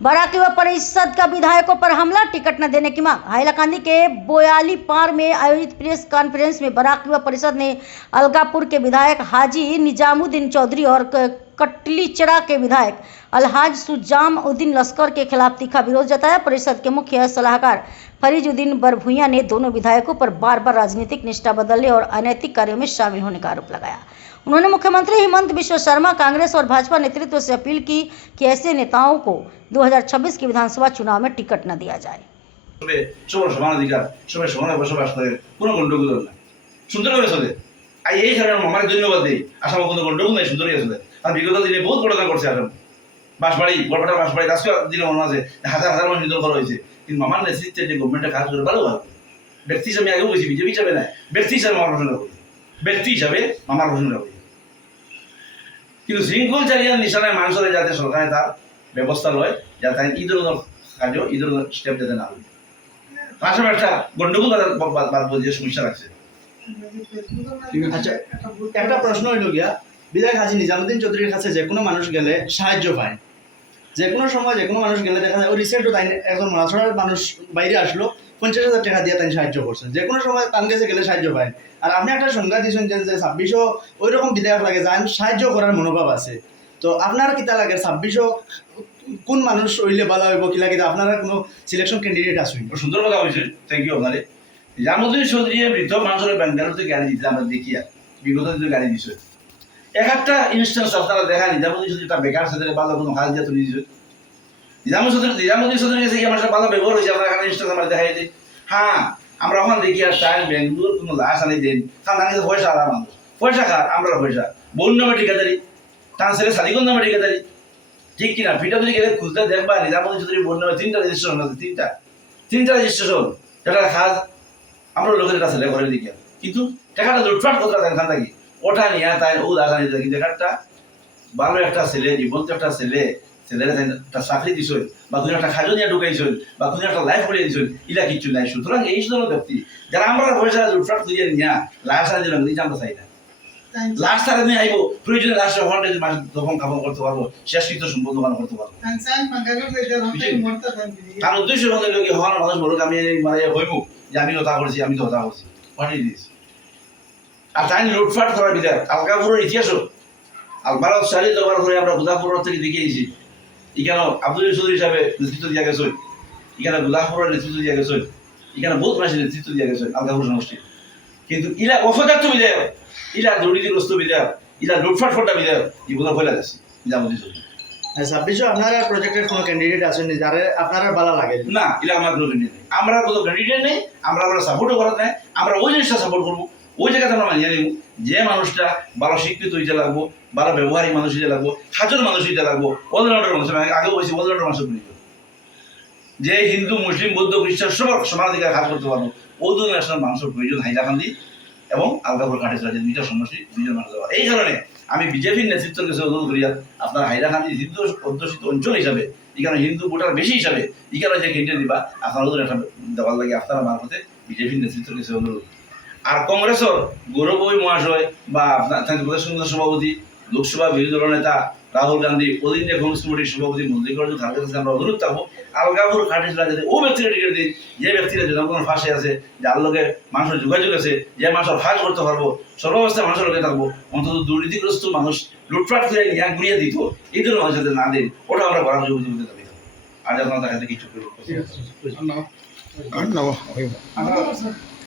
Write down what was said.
Barak युवा परिषद का विधायकों पर हमला, टिकट न देने की मांग। हाइलाकांदी के बोयाली पार में आयोजित प्रेस कॉन्फ्रेंस में बाराक युवा परिषद ने अलगापुर के विधायक हाजी निजामुद्दीन चौधरी और कटलीचड़ा के विधायक अलहाज सुजाम उद्दीन लश्कर के खिलाफ तीखा विरोध जताया। परिषद के मुख्य सलाहकार फरीजुद्दीन बरभुइया ने दोनों विधायकों पर बार बार राजनीतिक निष्ठा बदलने और अनैतिक कार्यों में शामिल होने का आरोप लगाया। उन्होंने मुख्यमंत्री हिमंत बिश्व शर्मा, कांग्रेस और भाजपा नेतृत्व से अपील की कि ऐसे नेताओं को 2026 के विधानसभा चुनाव में टिकट न दिया जाए। সবার সমান অধিকার, সবাই সমানে বসবাস করে, কোনো গন্ডগোল নাই, সুন্দর করে চলে। আর এই কারণে আমার ধন্যবাদ দিই, আসামে কোনো গন্ডগোল নাই, সুন্দর হয়ে চলে। আর বিগত দিনে বহুত ঘটনা করছে আসাম, বাঁশবাড়ি বড়পাটার বাঁশবাড়ি আজকে দিনে মনে আছে হাজার হাজার মানুষ নিধন করা হয়েছে, কিন্তু আমার নেতৃত্বে যে গভর্নমেন্টে কাজ করে ভালো ভালো ব্যক্তি হিসাবে আগেও বলছি, বিজেপি হিসাবে না, ব্যক্তি হিসাবে আমার প্রশ্ন করি, ব্যক্তি হিসাবে আমার প্রশ্ন করি। কিন্তু শৃঙ্খল চালিয়ে নিশানায় মানুষের যাতে সরকারে তার ব্যবস্থা লয়, যাতে এই ধরনের কার্য এই ধরনের স্টেপ যাতে না হয়। আসলে একটা গন্ডগোল বাদ যে সমস্যা রাখছে। আচ্ছা, একটা প্রশ্ন হইল গিয়া, বিধায়ক হাজি নিজামুদ্দীন চৌধুরীর কাছে যে কোনো মানুষ গেলে সাহায্য পায়, যে কোনো সময় যে কোনো মানুষ গেলে দেখা যায়। ওই রিসেন্টও তাই একজন মাছড়ার মানুষ বাইরে আসলো, 50,000 টাকা দিয়ে তাই সাহায্য করছেন, যে কোনো সময় তার কাছে গেলে সাহায্য পায়। আর আপনি একটা সংজ্ঞা দিয়েছেন যে 2600 ওই রকম বিধায়ক লাগে যান সাহায্য করার মনোভাব আছে। তো আপনার কিতা লাগে 2600 কোন মানুষ হইলে ভালো হইব, কি লাগে আপনারা কোনো সিলেকশন ক্যান্ডিডেট আসুন? সুন্দর কথা বলছেন, থ্যাংক ইউ আপনারে। নিজামুদ্দীন চৌধুরী বৃদ্ধ মানুষের ব্যাঙ্গালোরতে গাড়ি দিতে আমরা দেখি, আর বিগত দিনে গাড়ি দিচ্ছে। এক একটা ইনস্টেন্স আপনারা দেখা, নিজামুদ্দীন চৌধুরী তার বেকার সাথে ভালো কোনো কাজ দিয়ে তুলে দিচ্ছে। নিজামুদ্দীন চৌধুরী গেছে আমার সাথে ভালো ব্যবহার হয়েছে, আমরা এখানে ইনস্টেন্স আমরা দেখা যায়। হ্যাঁ, আমরা ওখানে দেখি আর চাই বেঙ্গলোর কোনো লাশ আনি দেন, কারণ তার পয়সা আলাদা মানুষ, পয়সা খার আমরা পয়সা, বোন নামে ঠিকাদারি, তার ছেলে সাদিকুল নামে ঠিকাদারি, ঠিক কিনা? পিঠাপুলি গেলে খুঁজতে দেখবা নিজামুদ্দীন চৌধুরী বোন নামে 3টা রেজিস্ট্রেশন আছে, 3টা রেজিস্ট্রেশন, যেটা খাজ আমরা লোকের একটা ছেলে ঘরে দিকে, কিন্তু টাকাটা লুটপাট করতে দেন খান থাকি, ওটা নিয়ে তাই ও দাস আনি দেখি দেখাটা ভালো একটা ছেলে, জীবন্ত একটা ছেলে, ছেলের একটা চাকরি দিছ বা কোনো একটা খাজো নিয়ে ঢুকাইছ বা কোনো একটা লাইফ করে দিছ, ইলা কিছু নাই। সুতরাং এই ধরনের ব্যক্তি যারা আমরা পয়সা লুটপাট করিয়ে নিয়ে লাশ আনি দিলাম, এই আমরা চাই না। লাশ তারা নিয়ে আইব, প্রয়োজনে লাশটা হন্ডে দফন কাপন করতে পারবো, শেষকৃত্য সম্পদ দোকান করতে পারবো। তার উদ্দেশ্য হলে লোকে হওয়ার মানুষ বলুক আমি মানে হইব যে আমি হতা করছি, আমি তো হতা করছি, পাঠিয়ে দিয়েছি। আর তাই লুটপাট করার বিচার আলগাপুরের ইতিহাসও ভারত স্বাধীন হওয়ার পরে আমরা গুদাপুর থেকে দেখিয়েছি, এখানে আব্দুল চৌধুরী হিসাবে নেতৃত্ব দিয়া গেছে, এখানে গুদাপুরের নেতৃত্ব দিয়া গেছে, এখানে বহুত মানুষের নেতৃত্ব দিয়া গেছে আলগাপুর সমষ্টি। কিন্তু ইলা অপদার্থ বিধায়ক, ইলা দুর্নীতিগ্রস্ত বিধায়ক, ইলা লুটফাট ফোটা বিধায়ক, এগুলো ফেলা গেছে নিজামুদ্দীন চৌধুরী। 2600 আপনারা প্রজেক্টের কোনো ক্যান্ডিডেট আছেন যারা আপনারা ভালো লাগে? না, এটা আমার কোনো ক্যান্ডিডেট নেই, আমরা কোনো ক্যান্ডিডেট নেই, আমরা সাপোর্টও করার নাই। আমরা ওই জিনিসটা সাপোর্ট করবো, ওই জায়গাতে আমরা মানিয়ে নিব যে মানুষটা ভালো শিক্ষিত হইতে লাগবো, ভালো ব্যবহারিক মানুষ হইতে লাগবো, হাজার মানুষ হইতে লাগবো, অলরাউন্ডার মানুষ। আমি আগে বলছি অলরাউন্ডার মানুষ যে হিন্দু মুসলিম বৌদ্ধ খ্রিস্টান সবার সমানাধিকার কাজ করতে পারবো, ও দুজন ন্যাশনাল মানুষের প্রয়োজন হাইলাকান্দি এবং আলগাপুর কাঠিসরা, যে 2টা সমষ্টি 2জন মানুষ দেওয়া। এই কারণে আমি বিজেপির নেতৃত্বের কাছে অনুরোধ করি, আপনার হাইলাকান্দি হিন্দু অধ্যুষিত অঞ্চল হিসাবে, এখানে হিন্দু ভোটার বেশি হিসাবে এখানে যে ক্যান্ডিডেট দিবা আপনারা একটা দেওয়ার লাগে আপনারা মারফতে বিজেপির নেতৃত্বের কাছে অনুরোধ। আর কংগ্রেসের গৌরবই মহাশয় বা আপনার প্রদেশ কংগ্রেস সভাপতি, লোকসভা বিরোধী দল নেতা রাহুল গান্ধী, অল ইন্ডিয়া কংগ্রেস কমিটির সভাপতি মন্ত্রীকরণ খালের কাছে আমরা অনুরোধ থাকবো, আলগাপুর কাঠিসরা যাতে ও ব্যক্তিরা টিকিট দিই, যে ব্যক্তিরা জনগণের ফাঁসে আছে, যার লোকের মানুষের যোগাযোগ আছে, যে মানুষের কাজ করতে পারবো, সর্বাবস্থায় মানুষের লোকে থাকবো, অন্তত দুর্নীতিগ্রস্ত মানুষ লুটপাট করে নিয়ে ঘুরিয়ে দিত, এই ধরনের মানুষ যাতে না দিন, ওটা আমরা করার যোগ্য দাবি থাকবো। আর যখন তার কাছে কিছু করবো।